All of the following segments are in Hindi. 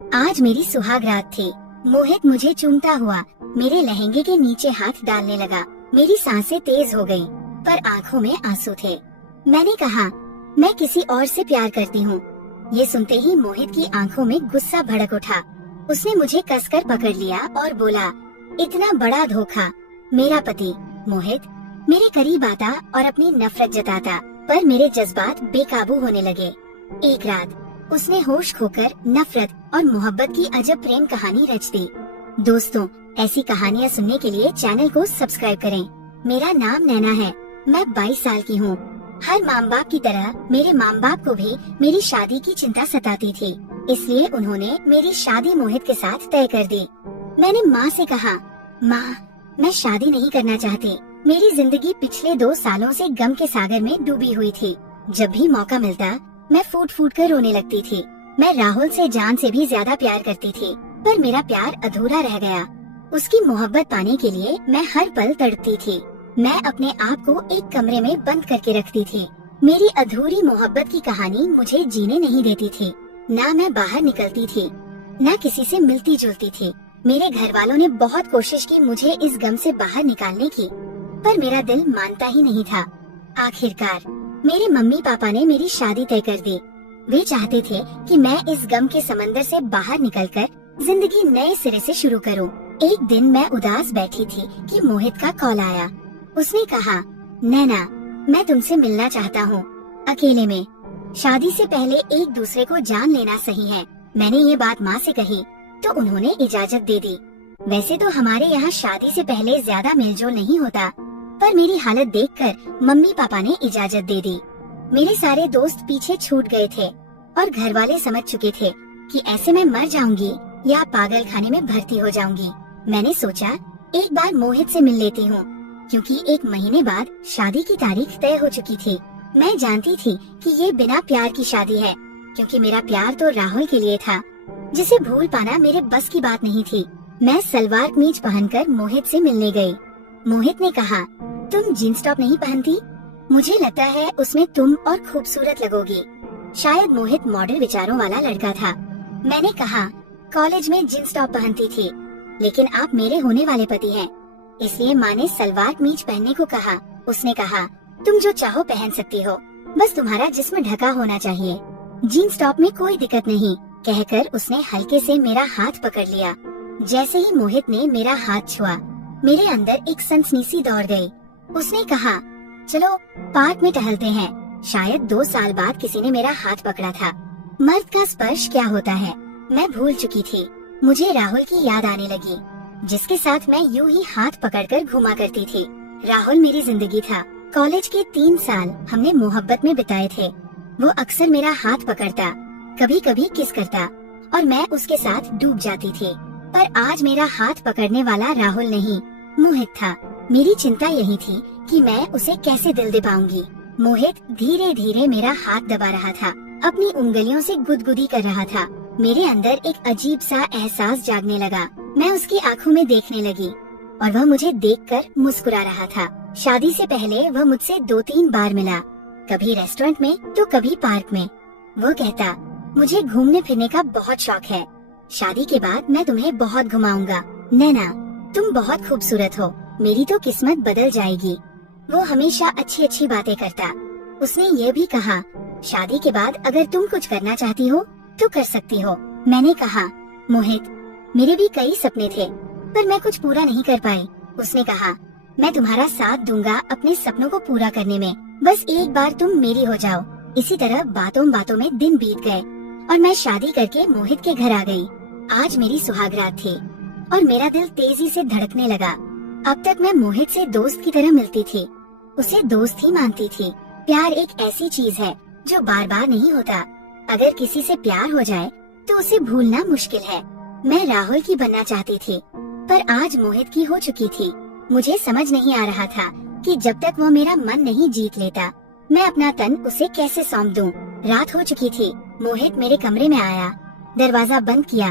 आज मेरी सुहाग रात थी। मोहित मुझे चूमता हुआ मेरे लहंगे के नीचे हाथ डालने लगा। मेरी सांसें तेज हो गईं, पर आंखों में आंसू थे। मैंने कहा, मैं किसी और से प्यार करती हूँ। ये सुनते ही मोहित की आंखों में गुस्सा भड़क उठा। उसने मुझे कसकर पकड़ लिया और बोला, इतना बड़ा धोखा। मेरा पति मोहित मेरे करीब आता और अपनी नफरत जताता, पर मेरे जज्बात बेकाबू होने लगे। एक रात उसने होश खोकर नफरत और मोहब्बत की अजब प्रेम कहानी रच दी। दोस्तों, ऐसी कहानियाँ सुनने के लिए चैनल को सब्सक्राइब करें। मेरा नाम नैना है। मैं 22 साल की हूँ। हर माँ बाप की तरह मेरे माँ बाप को भी मेरी शादी की चिंता सताती थी, इसलिए उन्होंने मेरी शादी मोहित के साथ तय कर दी। मैंने माँ से कहा, माँ, मैं शादी नहीं करना चाहती। मेरी जिंदगी पिछले 2 सालों से गम के सागर में डूबी हुई थी। जब भी मौका मिलता मैं फूट फूट कर रोने लगती थी। मैं राहुल से जान से भी ज्यादा प्यार करती थी, पर मेरा प्यार अधूरा रह गया। उसकी मोहब्बत पाने के लिए मैं हर पल तड़पती थी। मैं अपने आप को एक कमरे में बंद करके रखती थी। मेरी अधूरी मोहब्बत की कहानी मुझे जीने नहीं देती थी। ना मैं बाहर निकलती थी, ना किसी से मिलती जुलती थी। मेरे घर वालों ने बहुत कोशिश की मुझे इस गम से बाहर निकालने की, पर मेरा दिल मानता ही नहीं था। आखिरकार मेरे मम्मी पापा ने मेरी शादी तय कर दी। वे चाहते थे कि मैं इस गम के समंदर से बाहर निकलकर जिंदगी नए सिरे से शुरू करूं। एक दिन मैं उदास बैठी थी कि मोहित का कॉल आया। उसने कहा, नैना, मैं तुमसे मिलना चाहता हूँ, अकेले में। शादी से पहले एक दूसरे को जान लेना सही है। मैंने ये बात माँ से कही तो उन्होंने इजाजत दे दी। वैसे तो हमारे यहाँ शादी से पहले ज्यादा मेलजोल नहीं होता, पर मेरी हालत देखकर मम्मी पापा ने इजाजत दे दी। मेरे सारे दोस्त पीछे छूट गए थे और घर वाले समझ चुके थे कि ऐसे मैं मर जाऊंगी या पागल खाने में भर्ती हो जाऊंगी। मैंने सोचा एक बार मोहित से मिल लेती हूँ, क्योंकि 1 महीने बाद शादी की तारीख तय हो चुकी थी। मैं जानती थी कि ये बिना प्यार की शादी है, क्योंकि मेरा प्यार तो राहुल के लिए था, जिसे भूल पाना मेरे बस की बात नहीं थी। मैं सलवार कमीज पहनकर मोहित से मिलने गई। मोहित ने कहा, तुम जींस टॉप नहीं पहनती? मुझे लगता है उसमें तुम और खूबसूरत लगोगी। शायद मोहित मॉडल विचारों वाला लड़का था। मैंने कहा, कॉलेज में जींस टॉप पहनती थी, लेकिन आप मेरे होने वाले पति हैं, इसलिए माँ ने सलवार कमीज पहनने को कहा। उसने कहा, तुम जो चाहो पहन सकती हो, बस तुम्हारा जिस्म ढका होना चाहिए। जीन्स टॉप में कोई दिक्कत नहीं, कहकर उसने हल्के से मेरा हाथ पकड़ लिया। जैसे ही मोहित ने मेरा हाथ छुआ, मेरे अंदर एक सनसनी सी दौड़ गई। उसने कहा, चलो पार्क में टहलते हैं। शायद 2 साल बाद किसी ने मेरा हाथ पकड़ा था। मर्द का स्पर्श क्या होता है मैं भूल चुकी थी। मुझे राहुल की याद आने लगी, जिसके साथ मैं यूं ही हाथ पकड़कर घुमा करती थी। राहुल मेरी जिंदगी था। कॉलेज के 3 साल हमने मोहब्बत में बिताए थे। वो अक्सर मेरा हाथ पकड़ता, कभी कभी किस करता, और मैं उसके साथ डूब जाती थी। पर आज मेरा हाथ पकड़ने वाला राहुल नहीं, मोहित था। मेरी चिंता यही थी कि मैं उसे कैसे दिल दे पाऊंगी। मोहित धीरे धीरे मेरा हाथ दबा रहा था, अपनी उंगलियों से गुदगुदी कर रहा था। मेरे अंदर एक अजीब सा एहसास जागने लगा। मैं उसकी आंखों में देखने लगी और वह मुझे देखकर मुस्कुरा रहा था। शादी से पहले वह मुझसे 2-3 बार मिला, कभी रेस्टोरेंट में तो कभी पार्क में। वो कहता, मुझे घूमने फिरने का बहुत शौक है, शादी के बाद मैं तुम्हें बहुत घुमाऊंगा। नैना, तुम बहुत खूबसूरत हो, मेरी तो किस्मत बदल जाएगी। वो हमेशा अच्छी अच्छी बातें करता। उसने ये भी कहा, शादी के बाद अगर तुम कुछ करना चाहती हो तो कर सकती हो। मैंने कहा, मोहित, मेरे भी कई सपने थे, पर मैं कुछ पूरा नहीं कर पाई। उसने कहा, मैं तुम्हारा साथ दूंगा अपने सपनों को पूरा करने में, बस एक बार तुम मेरी हो जाओ। इसी तरह बातों बातों में दिन बीत गए और मैं शादी करके मोहित के घर आ गई। आज मेरी सुहाग रात थी और मेरा दिल तेजी से धड़कने लगा। अब तक मैं मोहित से दोस्त की तरह मिलती थी, उसे दोस्त ही मानती थी। प्यार एक ऐसी चीज है जो बार बार नहीं होता। अगर किसी से प्यार हो जाए तो उसे भूलना मुश्किल है। मैं राहुल की बनना चाहती थी, पर आज मोहित की हो चुकी थी। मुझे समझ नहीं आ रहा था कि जब तक वो मेरा मन नहीं जीत लेता, मैं अपना तन उसे कैसे सौंप दूं। रात हो चुकी थी। मोहित मेरे कमरे में आया, दरवाजा बंद किया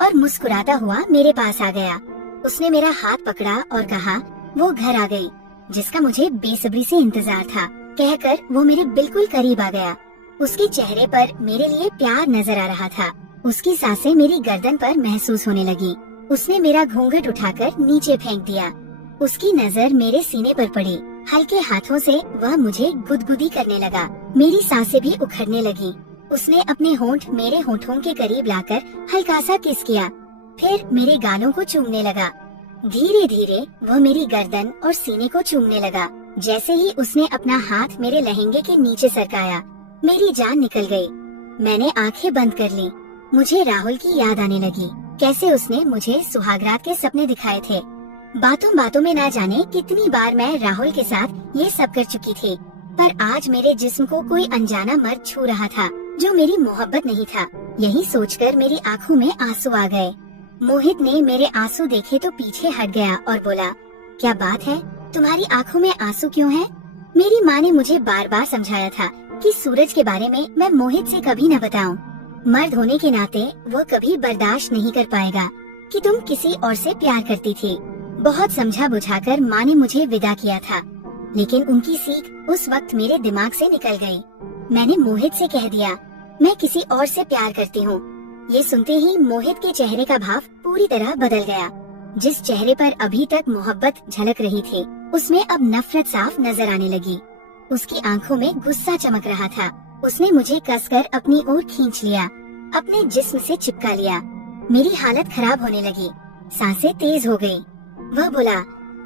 और मुस्कुराता हुआ मेरे पास आ गया। उसने मेरा हाथ पकड़ा और कहा, वो घर आ गई जिसका मुझे बेसब्री से इंतजार था। कहकर वो मेरे बिल्कुल करीब आ गया। उसके चेहरे पर मेरे लिए प्यार नजर आ रहा था। उसकी सांसें मेरी गर्दन पर महसूस होने लगी। उसने मेरा घूंघट उठाकर नीचे फेंक दिया। उसकी नजर मेरे सीने पर पड़ी। हल्के हाथों से वह मुझे गुदगुदी करने लगा। मेरी सांसें भी उखड़ने लगी। उसने अपने होंठ मेरे होठों के करीब लाकर हल्का सा किस किया, फिर मेरे गालों को चूमने लगा। धीरे धीरे वह मेरी गर्दन और सीने को चूमने लगा। जैसे ही उसने अपना हाथ मेरे लहंगे के नीचे सरकाया, मेरी जान निकल गई। मैंने आंखें बंद कर ली। मुझे राहुल की याद आने लगी। कैसे उसने मुझे सुहागरात के सपने दिखाए थे। बातों बातों में ना जाने कितनी बार मैं राहुल के साथ ये सब कर चुकी थी, पर आज मेरे जिस्म को कोई अनजाना मर्द छू रहा था जो मेरी मोहब्बत नहीं था। यही सोचकर मेरी आंखों में आंसू आ गए। मोहित ने मेरे आंसू देखे तो पीछे हट गया और बोला, क्या बात है, तुम्हारी आंखों में आंसू क्यों है? मेरी माँ ने मुझे बार बार समझाया था कि सूरज के बारे में मैं मोहित से कभी न बताऊं। मर्द होने के नाते वो कभी बर्दाश्त नहीं कर पाएगा कि तुम किसी और से प्यार करती थी। बहुत समझा बुझाकर माँ ने मुझे विदा किया था, लेकिन उनकी सीख उस वक्त मेरे दिमाग से निकल गई। मैंने मोहित से कह दिया, मैं किसी और से प्यार करती हूँ। ये सुनते ही मोहित के चेहरे का भाव पूरी तरह बदल गया। जिस चेहरे पर अभी तक मोहब्बत झलक रही थी, उसमें अब नफरत साफ नजर आने लगी। उसकी आंखों में गुस्सा चमक रहा था। उसने मुझे कसकर अपनी ओर खींच लिया, अपने जिस्म से चिपका लिया। मेरी हालत खराब होने लगी, सांसें तेज हो गई। वह बोला,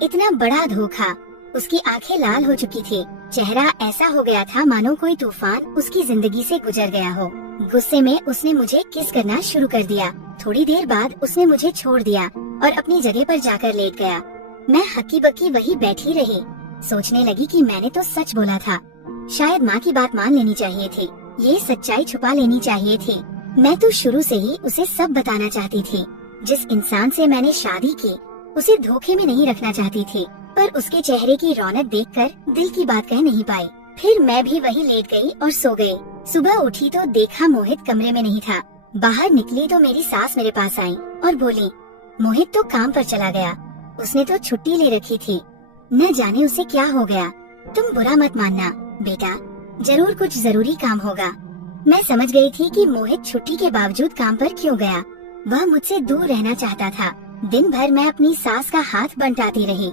इतना बड़ा धोखा। उसकी आंखें लाल हो चुकी थी। चेहरा ऐसा हो गया था मानो कोई तूफान उसकी जिंदगी से गुजर गया हो। गुस्से में उसने मुझे किस करना शुरू कर दिया। थोड़ी देर बाद उसने मुझे छोड़ दिया और अपनी जगह पर जाकर लेट गया। मैं हक्की बक्की वही बैठी रही। सोचने लगी कि मैंने तो सच बोला था। शायद माँ की बात मान लेनी चाहिए थी, ये सच्चाई छुपा लेनी चाहिए थी। मैं तो शुरू से ही उसे सब बताना चाहती थी। जिस इंसान से मैंने शादी की, उसे धोखे में नहीं रखना चाहती थी, पर उसके चेहरे की रौनक देखकर दिल की बात कह नहीं पाई। फिर मैं भी वहीं लेट गई और सो गई। सुबह उठी तो देखा मोहित कमरे में नहीं था। बाहर निकली तो मेरी सास मेरे पास आई और बोली, मोहित तो काम पर चला गया। उसने तो छुट्टी ले रखी थी, न जाने उसे क्या हो गया। तुम बुरा मत मानना बेटा, जरूर कुछ जरूरी काम होगा। मैं समझ गई थी कि मोहित छुट्टी के बावजूद काम पर क्यों गया। वह मुझसे दूर रहना चाहता था। दिन भर मैं अपनी सास का हाथ बंटाती रही।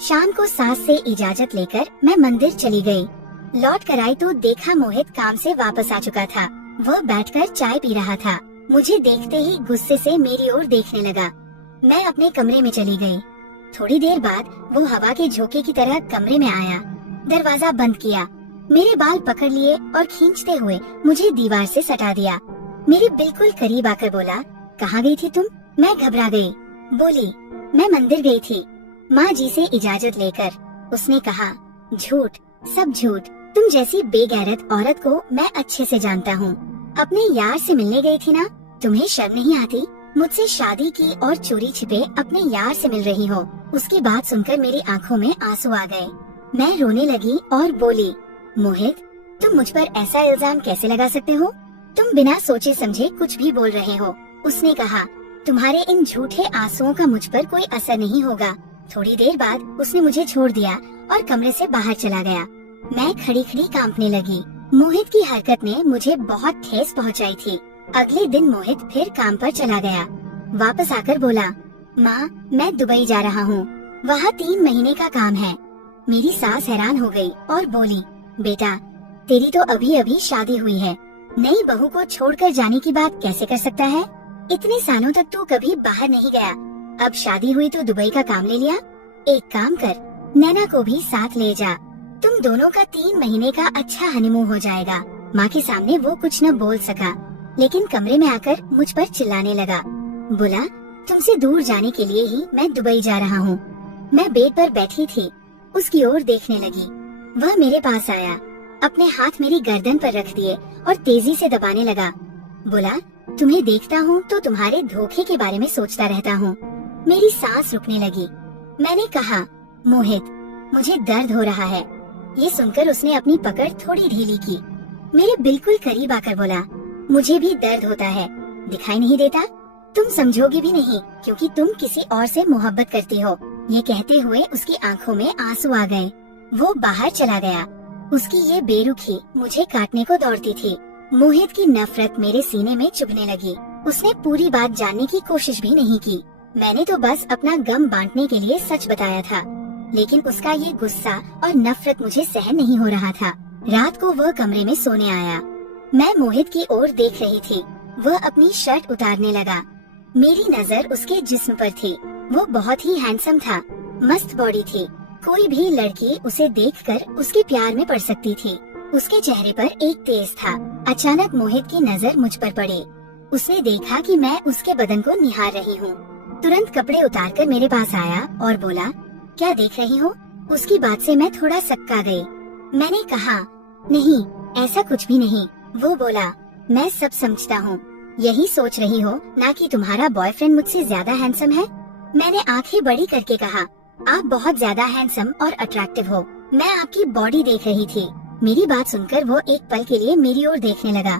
शाम को सास से इजाजत लेकर मैं मंदिर चली गई। लौट कर आई तो देखा मोहित काम से वापस आ चुका था। वह बैठकर चाय पी रहा था। मुझे देखते ही गुस्से से मेरी ओर देखने लगा। मैं अपने कमरे में चली गई। थोड़ी देर बाद वो हवा के झोंके की तरह कमरे में आया। दरवाजा बंद किया, मेरे बाल पकड़ लिए और खींचते हुए मुझे दीवार से सटा दिया। मेरे बिल्कुल करीब आकर बोला, कहाँ गई थी तुम? मैं घबरा गई। बोली, मैं मंदिर गई थी माँ जी से इजाजत लेकर। उसने कहा, झूठ, सब झूठ। तुम जैसी बेगैरत औरत को मैं अच्छे से जानता हूँ। अपने यार से मिलने गई थी ना? तुम्हें शर्म नहीं आती? मुझसे शादी की और चोरी छिपे अपने यार से मिल रही हो। उसकी बात सुनकर मेरी आंखों में आंसू आ गए। मैं रोने लगी और बोली, मोहित, तुम मुझ पर ऐसा इल्जाम कैसे लगा सकते हो? तुम बिना सोचे समझे कुछ भी बोल रहे हो। उसने कहा, तुम्हारे इन झूठे आंसुओं का मुझ पर कोई असर नहीं होगा। थोड़ी देर बाद उसने मुझे छोड़ दिया और कमरे से बाहर चला गया। मैं खड़ी खड़ी कांपने लगी। मोहित की हरकत ने मुझे बहुत ठेस पहुंचाई थी। अगले दिन मोहित फिर काम पर चला गया। वापस आकर बोला, माँ, मैं दुबई जा रहा हूँ, वहाँ 3 महीने का काम है। मेरी सास हैरान हो गई और बोली, बेटा, तेरी तो अभी अभी शादी हुई है, नई बहू को छोड़कर जाने की बात कैसे कर सकता है? इतने सालों तक तू कभी बाहर नहीं गया, अब शादी हुई तो दुबई का काम ले लिया। एक काम कर, नैना को भी साथ ले जा। तुम दोनों का 3 महीने का अच्छा हनीमून हो जाएगा। माँ के सामने वो कुछ न बोल सका, लेकिन कमरे में आकर मुझ पर चिल्लाने लगा। बोला, तुमसे दूर जाने के लिए ही मैं दुबई जा रहा हूँ। मैं बेड पर बैठी थी, उसकी ओर देखने लगी। वह मेरे पास आया, अपने हाथ मेरी गर्दन पर रख दिए और तेजी से दबाने लगा। बोला, तुम्हें देखता हूँ तो तुम्हारे धोखे के बारे में सोचता रहता हूँ। मेरी सांस रुकने लगी। मैंने कहा, मोहित, मुझे दर्द हो रहा है। ये सुनकर उसने अपनी पकड़ थोड़ी ढीली की। मेरे बिल्कुल करीब आकर बोला, मुझे भी दर्द होता है, दिखाई नहीं देता? तुम समझोगे भी नहीं क्योंकि तुम किसी और से मोहब्बत करती हो। ये कहते हुए उसकी आंखों में आंसू आ गए। वो बाहर चला गया। उसकी ये बेरुखी मुझे काटने को दौड़ती थी। मोहित की नफरत मेरे सीने में चुभने लगी। उसने पूरी बात जानने की कोशिश भी नहीं की। मैंने तो बस अपना गम बांटने के लिए सच बताया था, लेकिन उसका ये गुस्सा और नफरत मुझे सहन नहीं हो रहा था। रात को वह कमरे में सोने आया। मैं मोहित की ओर देख रही थी। वह अपनी शर्ट उतारने लगा। मेरी नजर उसके जिस्म पर थी। वो बहुत ही हैंडसम था, मस्त बॉडी थी। कोई भी लड़की उसे देखकर उसके प्यार में पड़ सकती थी। उसके चेहरे पर एक तेज था। अचानक मोहित की नजर मुझ पर पड़ी। उसने देखा कि मैं उसके बदन को निहार रही हूँ। तुरंत कपड़े उतारकर मेरे पास आया और बोला, क्या देख रही हो? उसकी बात से मैं थोड़ा सक्का गई। मैंने कहा, नहीं, ऐसा कुछ भी नहीं। वो बोला, मैं सब समझता हूँ। यही सोच रही हो ना कि तुम्हारा बॉयफ्रेंड मुझसे ज्यादा हैंडसम है? मैंने आंखें बड़ी करके कहा, आप बहुत ज्यादा हैंडसम और अट्रैक्टिव हो। मैं आपकी बॉडी देख रही थी। मेरी बात सुनकर वो एक पल के लिए मेरी ओर देखने लगा।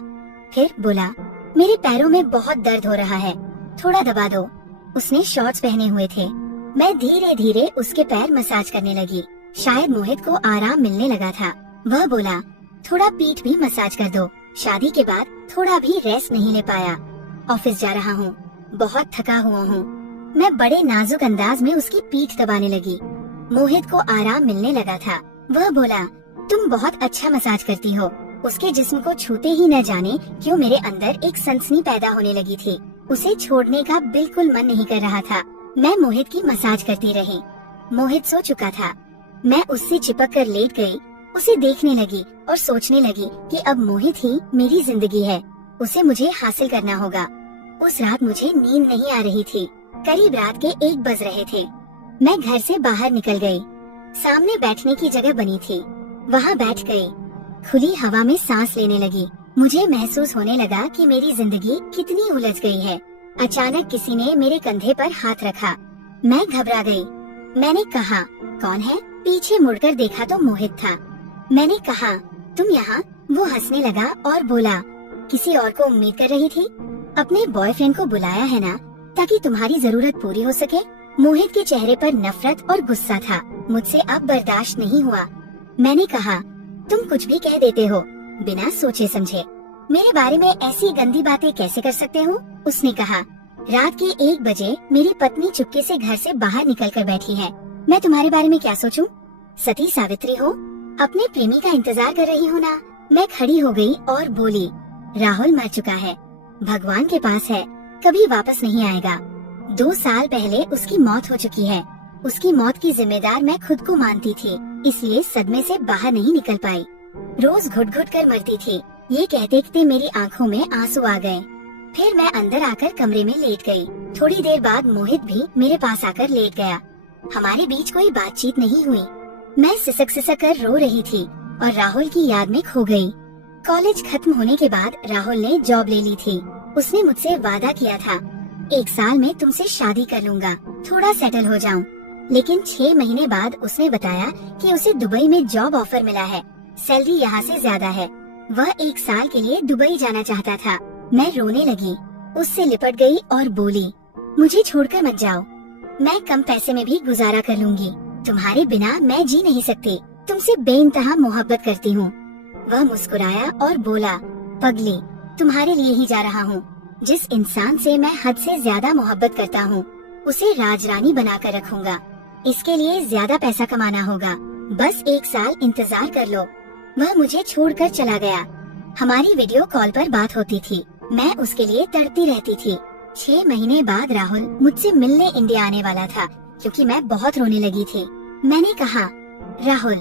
फिर बोला, मेरे पैरों में बहुत दर्द हो रहा है, थोड़ा दबा दो। उसने शॉर्ट्स पहने हुए थे। मैं धीरे धीरे उसके पैर मसाज करने लगी। शायद मोहित को आराम मिलने लगा था। वह बोला, थोड़ा पीठ भी मसाज कर दो। शादी के बाद थोड़ा भी रेस्ट नहीं ले पाया। ऑफिस जा रहा हूँ, बहुत थका हुआ हूँ। मैं बड़े नाजुक अंदाज में उसकी पीठ दबाने लगी। मोहित को आराम मिलने लगा था। वह बोला, तुम बहुत अच्छा मसाज करती हो। उसके जिस्म को छूते ही न जाने क्यों मेरे अंदर एक सनसनी पैदा होने लगी थी। उसे छोड़ने का बिल्कुल मन नहीं कर रहा था। मैं मोहित की मसाज करती रही। मोहित सो चुका था। मैं उससे चिपक कर लेट गई, उसे देखने लगी और सोचने लगी कि अब मोहित ही मेरी जिंदगी है। उसे मुझे हासिल करना होगा। उस रात मुझे नींद नहीं आ रही थी। करीब रात के 1 बज रहे थे। मैं घर से बाहर निकल गई। सामने बैठने की जगह बनी थी, वहाँ बैठ गई। खुली हवा में सांस लेने लगी। मुझे महसूस होने लगा कि मेरी जिंदगी कितनी उलझ गई है। अचानक किसी ने मेरे कंधे पर हाथ रखा। मैं घबरा गई। मैंने कहा, कौन है? पीछे मुड़कर देखा तो मोहित था। मैंने कहा, तुम यहाँ? वो हंसने लगा और बोला, किसी और को उम्मीद कर रही थी? अपने बॉयफ्रेंड को बुलाया है ना, ताकि तुम्हारी जरूरत पूरी हो सके। मोहित के चेहरे पर नफरत और गुस्सा था। मुझसे अब बर्दाश्त नहीं हुआ। मैंने कहा, तुम कुछ भी कह देते हो बिना सोचे समझे। मेरे बारे में ऐसी गंदी बातें कैसे कर सकते हो? उसने कहा, रात के 1 बजे मेरी पत्नी चुपके से घर से बाहर निकल कर बैठी है। मैं तुम्हारे बारे में क्या सोचूं? सती सावित्री हो, अपने प्रेमी का इंतजार कर रही हो ना? मैं खड़ी हो गई और बोली, राहुल मर चुका है, भगवान के पास है, कभी वापस नहीं आएगा। 2 साल पहले उसकी मौत हो चुकी है। उसकी मौत की जिम्मेदार मैं खुद को मानती थी, इसलिए सदमे से बाहर नहीं निकल पाई। रोज घुट घुट कर मरती थी। ये कहते कहते मेरी आंखों में आंसू आ गए। फिर मैं अंदर आकर कमरे में लेट गई। थोड़ी देर बाद मोहित भी मेरे पास आकर लेट गया। हमारे बीच कोई बातचीत नहीं हुई। मैं सिसक सिसक कर रो रही थी और राहुल की याद में खो गई। कॉलेज खत्म होने के बाद राहुल ने जॉब ले ली थी। उसने मुझसे वादा किया था, 1 साल में तुमसे शादी कर लूंगा, थोड़ा सेटल हो जाऊं। लेकिन 6 महीने बाद उसने बताया कि उसे दुबई में जॉब ऑफर मिला है, सैलरी यहाँ से ज्यादा है। वह 1 साल के लिए दुबई जाना चाहता था। मैं रोने लगी, उससे लिपट गई और बोली, मुझे छोड़कर मत जाओ, मैं कम पैसे में भी गुजारा कर लूंगी। तुम्हारे बिना मैं जी नहीं सकती, तुमसे बेइंतहा मोहब्बत करती हूँ। वह मुस्कुराया और बोला, पगली, तुम्हारे लिए ही जा रहा हूँ। जिस इंसान से मैं हद से ज्यादा मोहब्बत करता हूँ, उसे राजरानी बनाकर रखूंगा। इसके लिए ज्यादा पैसा कमाना होगा, बस 1 साल इंतजार कर लो। वह मुझे छोड़कर चला गया। हमारी वीडियो कॉल पर बात होती थी। मैं उसके लिए तड़पती रहती थी। 6 महीने बाद राहुल मुझसे मिलने इंडिया आने वाला था, क्योंकि मैं बहुत रोने लगी थी। मैंने कहा, राहुल,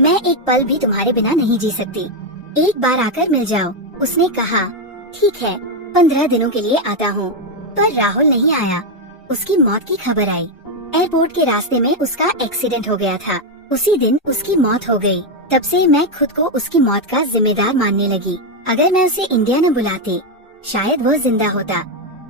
मैं एक पल भी तुम्हारे बिना नहीं जी सकती, एक बार आकर मिल जाओ। उसने कहा, ठीक है, 15 दिनों के लिए आता हूँ। पर राहुल नहीं आया। उसकी मौत की खबर आई। एयरपोर्ट के रास्ते में उसका एक्सीडेंट हो गया था। उसी दिन उसकी मौत हो गई। तब से मैं खुद को उसकी मौत का जिम्मेदार मानने लगी। अगर मैं उसे इंडिया न बुलाती, शायद वो जिंदा होता।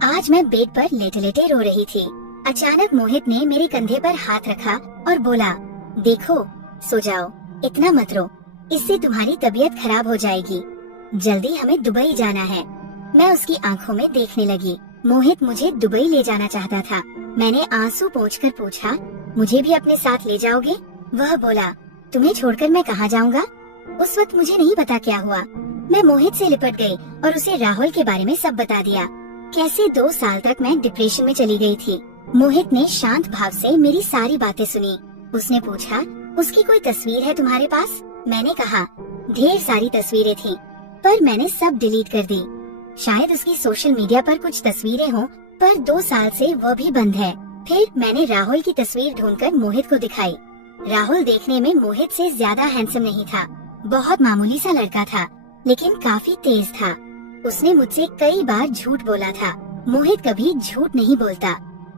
आज मैं बेड पर लेटे लेटे रो रही थी। अचानक मोहित ने मेरे कंधे पर हाथ रखा और बोला, देखो, सो जाओ, इतना मत रो, इससे तुम्हारी तबीयत खराब हो जाएगी। जल्दी हमें दुबई जाना है। मैं उसकी आंखों में देखने लगी। मोहित मुझे दुबई ले जाना चाहता था। मैंने आंसू पोंछकर पूछा, मुझे भी अपने साथ ले जाओगे? वह बोला, तुम्हें छोड़कर मैं कहाँ जाऊँगा? उस वक्त मुझे नहीं पता क्या हुआ। मैं मोहित से लिपट गई और उसे राहुल के बारे में सब बता दिया। कैसे 2 साल तक मैं डिप्रेशन में चली गई थी। मोहित ने शांत भाव से मेरी सारी बातें सुनी। उसने पूछा, उसकी कोई तस्वीर है तुम्हारे पास? मैंने कहा, ढेर सारी तस्वीरें थी, पर मैंने सब डिलीट कर दी। शायद उसकी सोशल मीडिया पर कुछ तस्वीरें हों, पर 2 साल से वह भी बंद है। फिर मैंने राहुल की तस्वीर ढूंढकर मोहित को दिखाई। राहुल देखने में मोहित से ज्यादा हैंडसम नहीं था, बहुत मामूली सा लड़का था, लेकिन काफी तेज था। उसने मुझसे कई बार झूठ बोला था। मोहित कभी झूठ नहीं बोलता।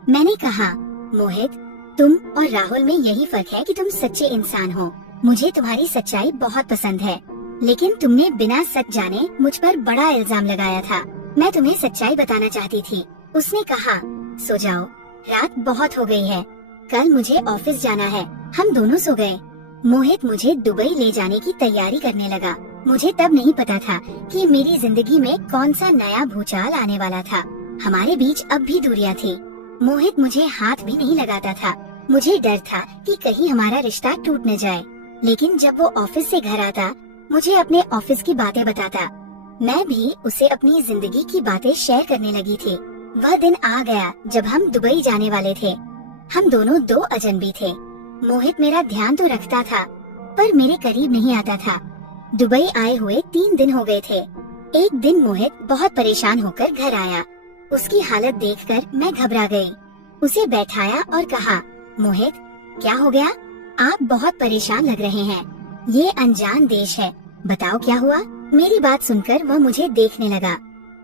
मैंने कहा, मोहित, तुम और राहुल में यही फर्क है कि तुम सच्चे इंसान हो। मुझे तुम्हारी सच्चाई बहुत पसंद है, लेकिन तुमने बिना सच जाने मुझ पर बड़ा इल्जाम लगाया था। मैं तुम्हें सच्चाई बताना चाहती थी। उसने कहा, सो जाओ, रात बहुत हो गई है, कल मुझे ऑफिस जाना है। हम दोनों सो गए। मोहित मुझे दुबई ले जाने की तैयारी करने लगा। मुझे तब नहीं पता था कि मेरी जिंदगी में कौन सा नया भूचाल आने वाला था। हमारे बीच अब भी दूरियां थी। मोहित मुझे हाथ भी नहीं लगाता था। मुझे डर था कि कहीं हमारा रिश्ता टूट न जाए। लेकिन जब वो ऑफिस से घर आता, मुझे अपने ऑफिस की बातें बताता, मैं भी उसे अपनी जिंदगी की बातें शेयर करने लगी थी। वह दिन आ गया जब हम दुबई जाने वाले थे। हम दोनों 2 अजनबी थे। मोहित मेरा ध्यान तो रखता था, पर मेरे करीब नहीं आता था। दुबई आए हुए 3 दिन हो गए थे। एक दिन मोहित बहुत परेशान होकर घर आया। उसकी हालत देखकर मैं घबरा गई। उसे बैठाया और कहा, मोहित, क्या हो गया? आप बहुत परेशान लग रहे हैं। ये अनजान देश है, बताओ क्या हुआ? मेरी बात सुनकर वह मुझे देखने लगा।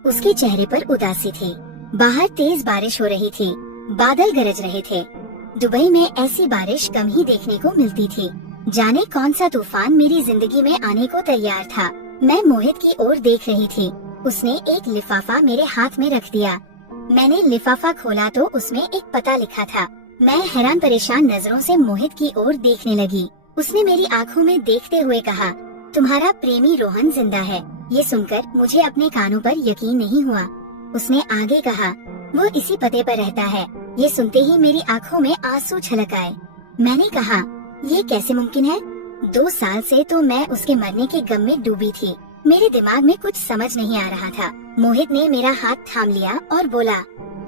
उसके चेहरे पर उदासी थी। बाहर तेज बारिश हो रही थी, बादल गरज रहे थे। दुबई में ऐसी बारिश कम ही देखने को मिलती थी। जाने कौन सा तूफान मेरी जिंदगी में आने को तैयार था। मैं मोहित की ओर देख रही थी। उसने एक लिफाफा मेरे हाथ में रख दिया। मैंने लिफाफा खोला तो उसमें एक पता लिखा था। मैं हैरान परेशान नजरों से मोहित की ओर देखने लगी। उसने मेरी आंखों में देखते हुए कहा, तुम्हारा प्रेमी रोहन जिंदा है। ये सुनकर मुझे अपने कानों पर यकीन नहीं हुआ। उसने आगे कहा, वो इसी पते पर रहता है। ये सुनते ही मेरी आंखों में आंसू छलक आए। मैंने कहा, ये कैसे मुमकिन है? 2 साल से तो मैं उसके मरने के गम में डूबी थी। मेरे दिमाग में कुछ समझ नहीं आ रहा था। मोहित ने मेरा हाथ थाम लिया और बोला,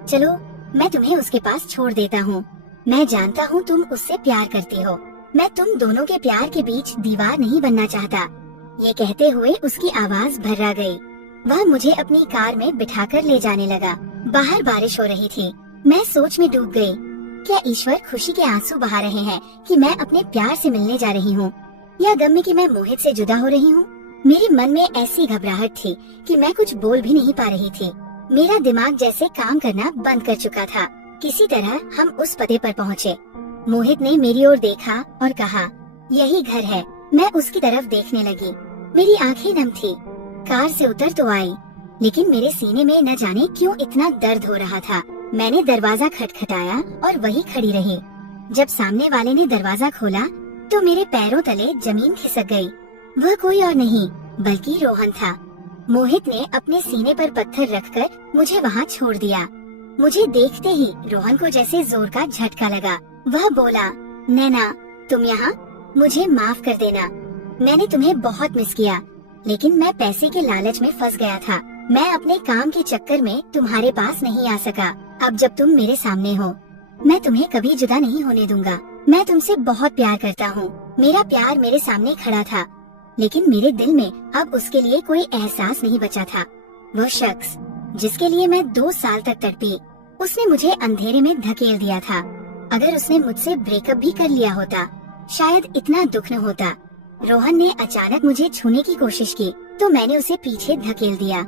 चलो, मैं तुम्हें उसके पास छोड़ देता हूँ। मैं जानता हूँ तुम उससे प्यार करती हो। मैं तुम दोनों के प्यार के बीच दीवार नहीं बनना चाहता। ये कहते हुए उसकी आवाज भर्रा गई। वह मुझे अपनी कार में बिठाकर ले जाने लगा। बाहर बारिश हो रही थी। मैं सोच में डूब गई। क्या ईश्वर खुशी के आंसू बहा रहे हैं कि मैं अपने प्यार से मिलने जा रही हूँ, या गम में कि मैं मोहित से जुदा हो रही हूँ? मेरे मन में ऐसी घबराहट थी कि मैं कुछ बोल भी नहीं पा रही थी। मेरा दिमाग जैसे काम करना बंद कर चुका था। किसी तरह हम उस पते पर पहुँचे। मोहित ने मेरी ओर देखा और कहा, यही घर है। मैं उसकी तरफ देखने लगी। मेरी आंखें नम थी। कार से उतर तो आई, लेकिन मेरे सीने में न जाने क्यों इतना दर्द हो रहा था। मैंने दरवाजा खटखटाया और वही खड़ी रही। जब सामने वाले ने दरवाजा खोला तो मेरे पैरों तले जमीन खिसक गई। वह कोई और नहीं बल्कि रोहन था। मोहित ने अपने सीने पर पत्थर रखकर मुझे वहाँ छोड़ दिया। मुझे देखते ही रोहन को जैसे जोर का झटका लगा। वह बोला, नैना, तुम यहाँ? मुझे माफ कर देना। मैंने तुम्हें बहुत मिस किया, लेकिन मैं पैसे के लालच में फंस गया था। मैं अपने काम के चक्कर में तुम्हारे पास नहीं आ सका। अब जब तुम मेरे सामने हो, मैं तुम्हें कभी जुदा नहीं होने दूंगा। मैं तुमसे बहुत प्यार करता हूँ। मेरा प्यार मेरे सामने खड़ा था, लेकिन मेरे दिल में अब उसके लिए कोई एहसास नहीं बचा था। वो शख्स जिसके लिए मैं 2 साल तक तड़पी, उसने मुझे अंधेरे में धकेल दिया था। अगर उसने मुझसे ब्रेकअप भी कर लिया होता, शायद इतना दुख न होता। रोहन ने अचानक मुझे छूने की कोशिश की तो मैंने उसे पीछे धकेल दिया।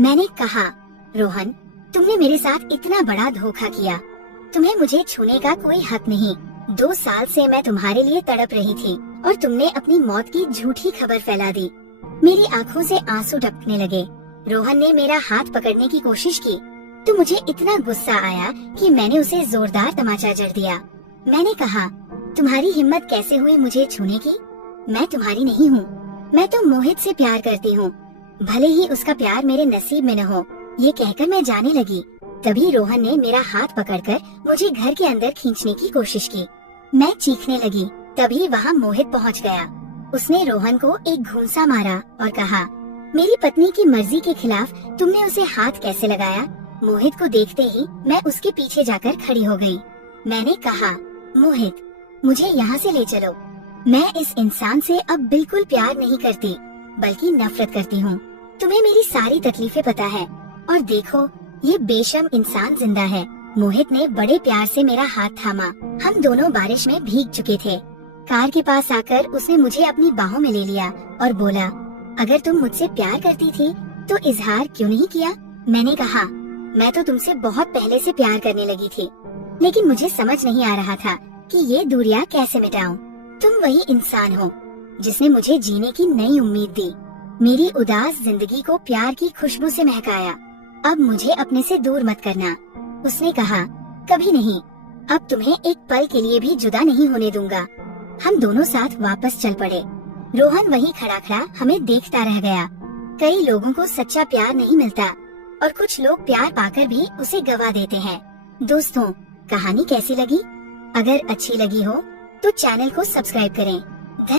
मैंने कहा, रोहन, तुमने मेरे साथ इतना बड़ा धोखा किया। तुम्हें मुझे छूने का कोई हक नहीं। 2 साल से मैं तुम्हारे लिए तड़प रही थी और तुमने अपनी मौत की झूठी खबर फैला दी। मेरी आंखों से आंसू टपकने लगे। रोहन ने मेरा हाथ पकड़ने की कोशिश की तो मुझे इतना गुस्सा आया कि मैंने उसे जोरदार तमाचा जड़ दिया। मैंने कहा, तुम्हारी हिम्मत कैसे हुई मुझे छूने की? मैं तुम्हारी नहीं हूँ। मैं तो मोहित से प्यार करती हूँ, भले ही उसका प्यार मेरे नसीब में न हो। ये कहकर मैं जाने लगी। तभी रोहन ने मेरा हाथ पकड़कर मुझे घर के अंदर खींचने की कोशिश की। मैं चीखने लगी। तभी वहाँ मोहित पहुँच गया। उसने रोहन को एक घूंसा मारा और कहा, मेरी पत्नी की मर्जी के खिलाफ तुमने उसे हाथ कैसे लगाया? मोहित को देखते ही मैं उसके पीछे जाकर खड़ी हो गई। मैंने कहा, मोहित, मुझे यहाँ से ले चलो। मैं इस इंसान से अब बिल्कुल प्यार नहीं करती, बल्कि नफरत करती हूँ। तुम्हें मेरी सारी तकलीफें पता है, और देखो ये बेशर्म इंसान जिंदा है। मोहित ने बड़े प्यार से मेरा हाथ थामा। हम दोनों बारिश में भीग चुके थे। कार के पास आकर उसने मुझे अपनी बाहों में ले लिया और बोला, अगर तुम मुझसे प्यार करती थी तो इजहार क्यों नहीं किया? मैंने कहा, मैं तो तुमसे बहुत पहले से प्यार करने लगी थी, लेकिन मुझे समझ नहीं आ रहा था कि ये दूरियां कैसे मिटाऊं। तुम वही इंसान हो जिसने मुझे जीने की नई उम्मीद दी, मेरी उदास जिंदगी को प्यार की खुशबू से महकाया। अब मुझे अपने से दूर मत करना। उसने कहा, कभी नहीं। अब तुम्हें एक पल के लिए भी जुदा नहीं होने दूंगा। हम दोनों साथ वापस चल पड़े। रोहन वहीं खड़ा खड़ा हमें देखता रह गया। कई लोगों को सच्चा प्यार नहीं मिलता, और कुछ लोग प्यार पाकर भी उसे गवा देते हैं। दोस्तों, कहानी कैसी लगी? अगर अच्छी लगी हो तो चैनल को सब्सक्राइब करें।